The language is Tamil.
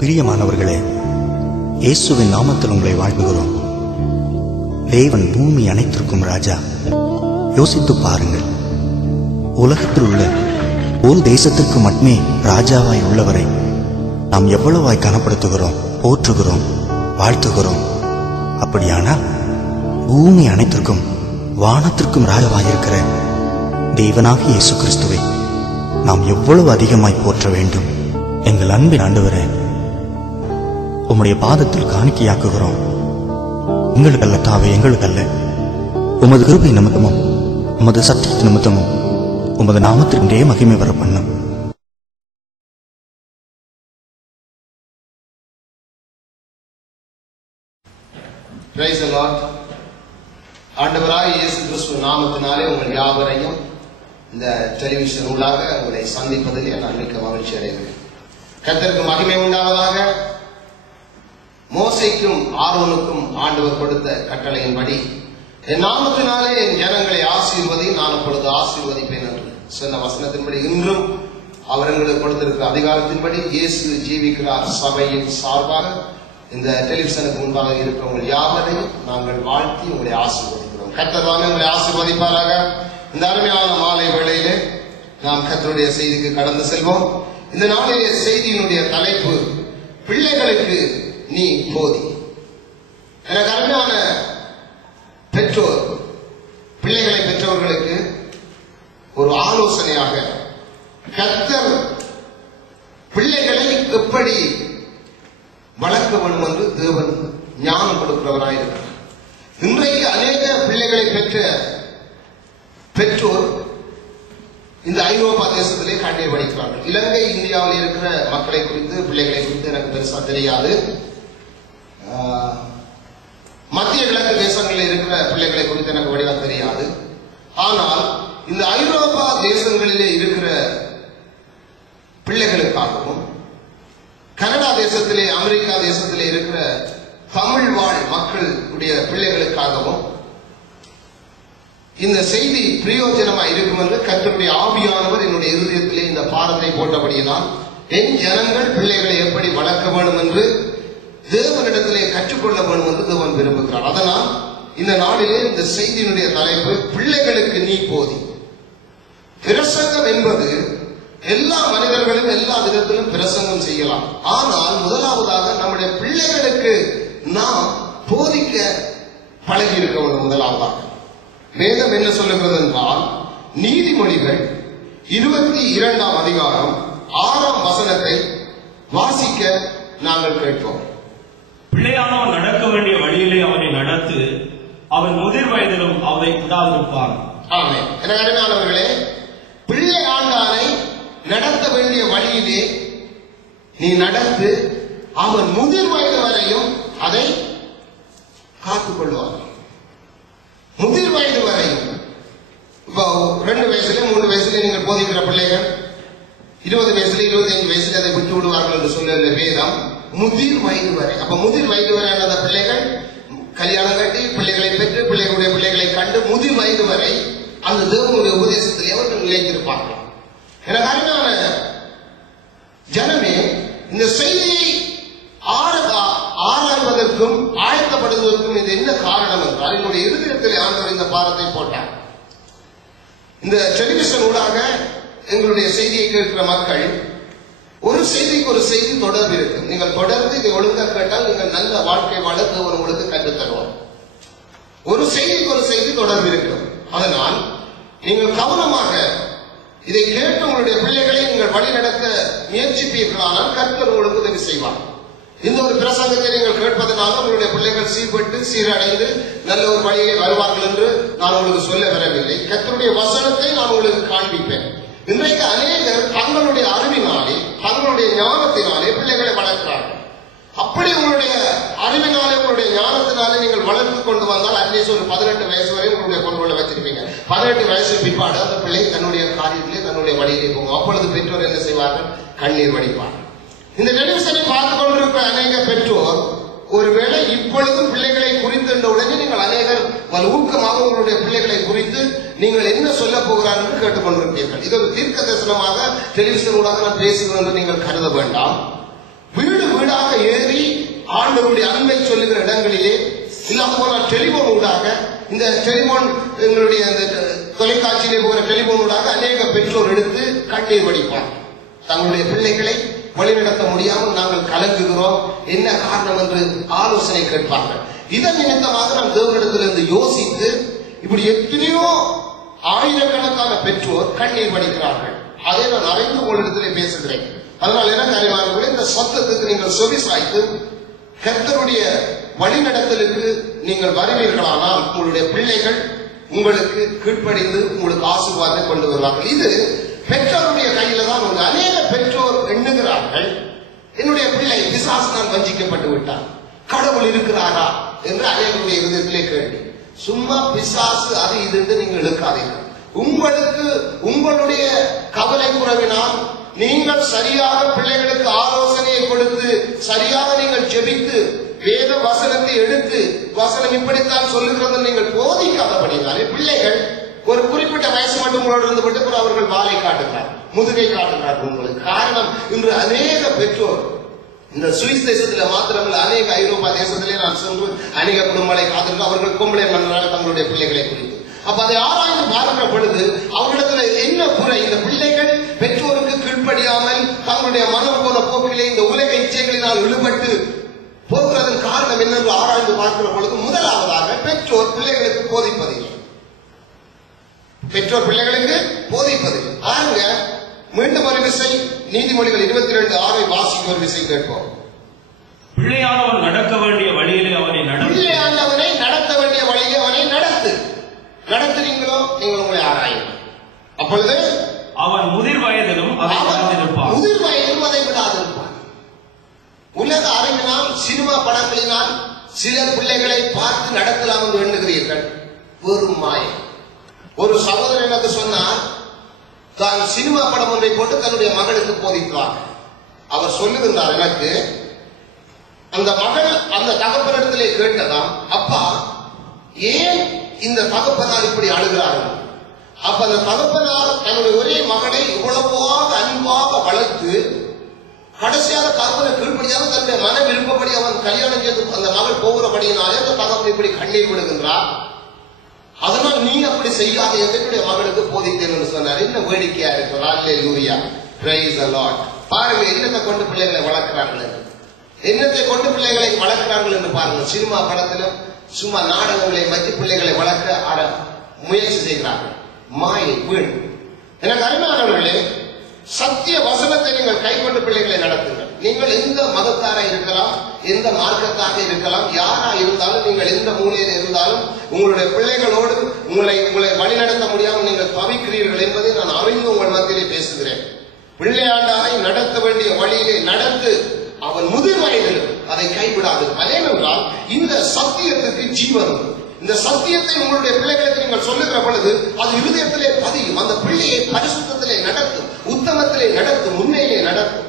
பிரியமானவர்களே, இயேசுவின் நாமத்தில் உங்களை வாழ்த்துகிறோம். தேவன் பூமி அனைத்திற்கும் ராஜா. யோசித்து பாருங்கள், உலகத்தில் உள்ள ஒரு தேசத்திற்கு மட்டுமே ராஜாவாய் உள்ளவரை நாம் எவ்வளவாய் கனப்படுத்துகிறோம், போற்றுகிறோம், வாழ்த்துகிறோம். அப்படியானால் பூமி அனைத்திற்கும் வானத்திற்கும் ராஜாவாயிருக்கிற தேவனாகிய இயேசு கிறிஸ்துவை நாம் எவ்வளவு அதிகமாய் போற்ற வேண்டும். எங்கள் அன்பின் ஆண்டவரே, உம்முடைய பாதத்தில் காணிக்கையாக்குகிறோம். எங்களுக்கல்ல தாவே, எங்களுக்கல்ல, உமது கிருபை நிமித்தமும் உமது சத்தியத்து நிமித்தமும் உமது நாமத்திற்கே மகிமை வர பண்ணும். Praise the Lord. ஆண்டவராகிய இயேசு கிறிஸ்துவின் நாமத்தினாலே உங்கள் யாவரையும் இந்த டெலிவிஷன் ஊடாக உங்களை சந்திப்பதில் நான் மிக்க மகிழ்ச்சி அடைகிறேன். கர்த்தருக்கு மகிமை உண்டாவதாக. மோசேக்கும் ஆரோனுக்கும் ஆண்டவர் கொடுத்த கட்டளையின்படி என் நாமத்தினாலே என் ஜனங்களை ஆசீர்வதி, நான் அப்பொழுது ஆசீர்வதிப்பேன் என்று சொன்ன வசனத்தின்படி இன்றும் அவர் எங்களுக்கு கொடுத்திருக்கிற அதிகாரத்தின்படி இயேசு ஜீவிக்கிறார் சபையின் சார்பாக இந்த டெலிவிஷனுக்கு முன்பாக இருக்கிறவங்க யாவரையும் நாங்கள் வாழ்த்தி உங்களை ஆசீர்வதிக்கிறோம். கர்த்தர் தாமே உங்களை ஆசீர்வதிப்பாராக. இந்த அருமையான மாலை வேளையிலே நாம் கர்த்தருடைய செய்திக்கு கடந்து செல்வோம். இந்த நாளிலே செய்தியினுடைய தலைப்பு, பிள்ளைகளுக்கு நீ போதி. எனக்கு அருமையான பெற்றோர், பிள்ளைகளை பெற்றவர்களுக்கு ஒரு ஆலோசனையாக, கர்த்தர் பிள்ளைகளை எப்படி வளர்க்க வேண்டும் என்று தேவன் ஞானம் கொடுக்கிறவராயிருக்கிறார். இன்றைக்கு அநேக பிள்ளைகளை பெற்ற பெற்றோர் இந்த ஐரோப்பா தேசத்திலே கண்ணீர் வடிக்கிறார்கள். இலங்கை, இந்தியாவில் இருக்கிற மக்களை குறித்து, பிள்ளைகளை குறித்து எனக்கு பெருசா தெரியாது. மத்திய கிழக்கு தேசங்களில் இருக்கிற பிள்ளைகளை குறித்து எனக்கு வடிவா தெரியாது. ஆனால் இந்த ஐரோப்பா தேசங்களிலே இருக்கிற பிள்ளைகளுக்காகவும், கனடா தேசத்திலே, அமெரிக்கா தேசத்திலே இருக்கிற தமிழ் வாழ் மக்களுடைய பிள்ளைகளுக்காகவும் இந்த செய்தி பிரயோஜனமாக இருக்கும் என்று கர்த்தருடைய ஆவியானவர் என்னுடைய இருதயத்திலே இந்த பாரத்தை போட்டபடியினால் என் ஜனங்கள் பிள்ளைகளை எப்படி வளர்க்க வேண்டும் என்று தேவனிடத்திலே கற்றுக்கொள்ள வேண்டும் என்று தேவன் விரும்புகிறார். அதனால் இந்த நாளிலே இந்த செய்தியினுடைய தலைப்பு, பிள்ளைகளுக்கு நீ போதி. பிரசங்கம் என்பது எல்லா மனிதர்களும் எல்லா விதத்திலும் பிரசங்கம் செய்யலாம். ஆனால் முதலாவதாக நம்முடைய பிள்ளைகளுக்கு நாம் போதிக்க பழகி இருக்க வேண்டும். முதலாவதாக வேதம் என்ன சொல்லுகிறது என்றால், நீதிமொழிகள் 22ஆம் அதிகாரம் 6ஆம் வசனத்தை வாசிக்க நாங்கள் கேட்போம். பிள்ளையானவன் நடக்க வேண்டிய வழியிலே அவனை நடத்து, அவன் முதிர் வயதிலும் அவனை விடாதிருப்பான். ஆமென். எனக்கு அருமையானவர்களே, பிள்ளை ஆண்டானை நடத்த வேண்டிய வழியிலே நீ நடத்து, அவன் முதிர் வயது வரையும் அதை காத்துக் கொள்வான். முதிர் வயது வரையும். இப்போ 2 வயசுல 3 வயசுல நீங்கள் போதிக்கிற பிள்ளைகள் 20 வயசுல 25 வயசுல அதை விட்டு விடுவார்கள் என்று சொல்ல வேதம். முதிர் வயது வரை. அப்ப முதிர் வயது வரை அந்த பிள்ளைகள் கல்யாணம் கட்டி பிள்ளைகளை பெற்று பிள்ளைகளுடைய பிள்ளைகளை கண்டு முதிர் வயது வரை அந்த தேவனுடைய உபதேசத்திலே அவர்கள் நிலைத்திருப்பார்கள். எனக்கு அருமையான ஜனமே, இந்த செய்தியை ஆராய்வதற்கும் ஆயத்தப்படுவதற்கும் இது என்ன காரணம் என்றால், என்னுடைய இருதயத்திலே ஆண்டவர் இந்த பாரத்தை போட்டார். இந்த டெலிவிஷன் ஊடாக எங்களுடைய செய்தியை கேட்கிற மக்கள், ஒரு செய்திக்கு ஒரு செய்தி தொடர்பு இருக்கு. நீங்கள் தொடர்ந்து இதை ஒழுங்காக கேட்டால் நீங்கள் நல்ல வாழ்க்கை வாழ தேவன் உங்களுக்கு கற்றுத் தருவார். ஒரு செய்திக்கு ஒரு செய்தி தொடர்பு இருக்கும். அதனால் நீங்கள் கவனமாக இதை கேட்டு உங்களுடைய பிள்ளைகளை நீங்கள் வழி நடத்த முயற்சிப்பீர்களானால் கர்த்தர் உங்களுக்கு உதவி செய்வார். இந்த ஒரு பிரசங்கத்தை நீங்கள் கேட்பதனால உங்களுடைய பிள்ளைகள் சீர்பட்டு சீரடைந்து நல்ல ஒரு வழியிலே வருவார்கள் என்று நான் உங்களுக்கு சொல்ல வரவில்லை. கர்த்தருடைய வசனத்தை நான் உங்களுக்கு காண்பிப்பேன். இன்றைக்கு அநேகர் தங்களுடைய அறிவினாலே, தங்களுடைய ஞானத்தினாலே பிள்ளைகளை வளர்க்கிறார்கள். அப்படி உங்களுடைய அறிவினாலே, உங்களுடைய ஞானத்தினாலே நீங்கள் வளர்த்து கொண்டு வந்தால் அட்லீஸ்ட் ஒரு 18 வயசு வரை உங்களுடைய கொண்டு வச்சிருப்பீங்க. 18 வயசு பிற்பாடு அந்த பிள்ளை தன்னுடைய காரியத்திலே, தன்னுடைய வழியிலே போகும். அப்பொழுது பெற்றோர் என்ன செய்வார்கள்? கண்ணீர் வடிப்பார்கள். இந்த டெலிவிஷனை பார்த்துக் கொண்டிருக்கிற அநேக பெற்றோர் ஒருவேளை இப்பொழுதும் பிள்ளைகளை குறித்து என்ற உடனே நீங்கள் அநேகர் ஊக்கமாக உங்களுடைய பிள்ளைகளை குறித்து நீங்கள் என்ன சொல்ல போகிறார் என்று கேட்டுக்கொண்டிருப்பீர்கள். இது ஒரு தீர்க்க தரிசனமாக டெலிவிஷன் ஊடாக நான் பேசுகிறேன் என்று நீங்கள் கருத வேண்டாம். வீடு வீடாக ஏறி ஆண்டவருடைய அன்பை சொல்லுகிற இடங்களிலே, இல்லாம போனால் டெலிபோன் ஊடாக, இந்த டெலிபோன் எங்களுடைய அந்த தொலைக்காட்சியிலே போகிற டெலிபோன் ஊடாக அநேக பெற்றோர் எடுத்து கண்ணீர் வடிப்பார். தங்களுடைய பிள்ளைகளை வழிநடத்த முடியாமல் நாங்கள் கலங்குகிறோம், என்ன காரணம் என்று ஆலோசனை கேட்பார்கள். இதன் நிமித்தமாக நாம் தேவனிடத்திலிருந்து யோசித்து இப்படி எத்தனையோ ஆயிரக்கணக்கான பெற்றோர் கண்ணீர் வடிக்கிறார்கள். அதை நான் அறிந்து உங்களிடத்திலே பேசுகிறேன். அதனால் எனக்கு அறிவார்கள், இந்த சத்தத்துக்கு நீங்கள் செவி சாய்த்து கர்த்தருடைய வழிநடத்தலுக்கு நீங்கள் வருவீர்களானால் உங்களுடைய பிள்ளைகள் உங்களுக்கு கீழ்ப்படிந்து உங்களுக்கு ஆசீர்வாதத்தை கொண்டு வருவார்கள். இது பெற்றோருடைய கையில தான் உண்டு. அநேக பெற்றோர் எண்ணுகிறார்கள், என்னுடைய பிள்ளை பிசாசினால் வஞ்சிக்கப்பட்டு விட்டார், கடவுள் இருக்கிறாரா என்று அநேகருடைய இதயத்திலே கேள்வி. சும்மா பிசாசு அது இது என்று நீங்கள் இழுக்காதீர்கள். உங்களுக்கு உங்களுடைய கவலை குறைவினால் நீங்கள் சரியாக பிள்ளைகளுக்கு ஆலோசனையை கொடுத்து சரியாக நீங்கள் ஜெபித்து வேத வசனத்தை எடுத்து வசனம் இப்படித்தான் சொல்லுகிறது நீங்கள் போதிக்காதபடினாலே பிள்ளைகள் ஒரு குறிப்பிட்ட வயசு மட்டும் உங்களோடு இருந்து விட்டு அவர்கள் வாளை காட்டுகிறார், முதுகை காட்டுகிறார். உங்களுக்கு காரணம், இன்று அநேக பெற்றோர் இந்த சுவிஸ் தேசத்துல மாத்திரமல்ல அநேக ஐரோப்பா தேசத்திலே நான் சென்று அநேக குடும்பங்களை காத்திருக்க அவர்கள் கும்பலை மன்னரால் தங்களுடைய பிள்ளைகளை குறித்து அப்ப அதை ஆராய்ந்து பார்க்கிற பொழுது அவர்களிடத்துல என்ன குறை? இந்த பிள்ளைகள் பெற்றோருக்கு கீழ்ப்படியாமல் தங்களுடைய மனம் போன போக்கிலே இந்த உலக இச்சைகளினால் இழுபட்டு போகிறதன் காரணம் என்னென்று ஆராய்ந்து பார்க்கிற பொழுது முதலாவதாக பெற்றோர் பிள்ளைகளுக்கு போதிப்பதில்லை. பெற்றோர் பிள்ளைகளுக்கு போதிப்பதில்லை. பாருங்க, மீண்டும் ஒரு விசை நீதிமொழிகள் 22:6 வாசிக்க ஒரு விசை கேட்போம். பிள்ளையானவன் நடக்க வேண்டிய வழியிலே அவனை நடத்து. பிள்ளையானவனை நடத்த வேண்டிய வழியிலே அவனை நடத்து. நடத்துறீங்களோ நீங்கள் உங்களை ஆராயும். அப்பொழுது அவன் முதிர் வயதிலும் அதை விடாதிருப்பான். முதிர் வயதிலும் அதை விடாதிருப்பான். உலக அறிவினால் சினிமா படங்களினால் சிலர் பிள்ளைகளை பார்த்து நடத்தலாம் என்று எண்ணுகிறீர்கள். வெறும் மாயம். ஒரு சகோதரர் எனக்கு சொன்னார், தான் சினிமா படம் ஒன்றை போட்டு தன்னுடைய மகளுக்கு போதித்தார். அவர் சொல்லுகின்றார், எனக்கு அந்த மகள் அந்த தகப்பனிடத்திலே கேட்டதாம், அப்பா ஏன் இந்த தகப்பனார் இப்படி அழுகிறார்கள்? அப்ப அந்த தகப்பனார் தன்னுடைய ஒரே மகனை இவ்வளவாக அன்பாக வளர்த்து கடைசியாக தகப்பனை கீழ்படியாக தன்னுடைய மன விருப்பப்படி அவன் கல்யாணம் செய்து அந்த மகள் போகிறபடியினாலே அந்த தகப்பன் இப்படி கண்ணீர் விடுகின்றார். அதனால் நீ அப்படி செய்யாத என்னுடைய மகளுக்கு போதித்தேன் என்று சொன்னார். என்ன வேடிக்கையா இருக்கிறார். அல்லேலூயா, பிரைஸ் தி லார்ட். பாருங்க, என்னத்தை கொண்டு பிள்ளைகளை வளர்க்கிறார்கள், என்னத்தை கொண்டு பிள்ளைகளை வளர்க்கிறார்கள் என்று பாருங்க. சினிமா படத்திலும் சும்மா நாடகங்களை வச்சு பிள்ளைகளை வளர்க்க முயற்சி செய்கிறார்கள். மாயை, வீண். எனக்கு அருமையானவர்களே, சத்திய வசனத்தை நீங்கள் கை கொண்டு பிள்ளைகளை நடத்துங்கள். நீங்கள் எந்த மதத்தாரா இருக்கலாம், எந்த மார்க்கத்தாக இருக்கலாம், யாரா இருந்தாலும் நீங்கள் எந்த மூலையில் இருந்தாலும் உங்களுடைய பிள்ளைகளோடு உங்களை வழிநடத்த முடியாமல் நீங்கள் தவிக்கிறீர்கள் என்பதை நான் அறிந்து உங்கள் மத்தியிலே பேசுகிறேன். பிள்ளையாண்டாரை நடத்த வேண்டிய வழியிலே நடத்து. அவன் முதிர் வயதில் அதை கைவிடாது. ஏனென்றால் இந்த சத்தியத்துக்கு ஜீவன். இந்த சத்தியத்தை உங்களுடைய பிள்ளைகளுக்கு நீங்கள் சொல்லுகிற பொழுது அது இருதயத்திலே பதியும். அந்த பிள்ளையை பரிசுத்தத்திலே நடத்தும், உத்தமத்திலே நடத்தும், உண்மையிலே நடத்தும்.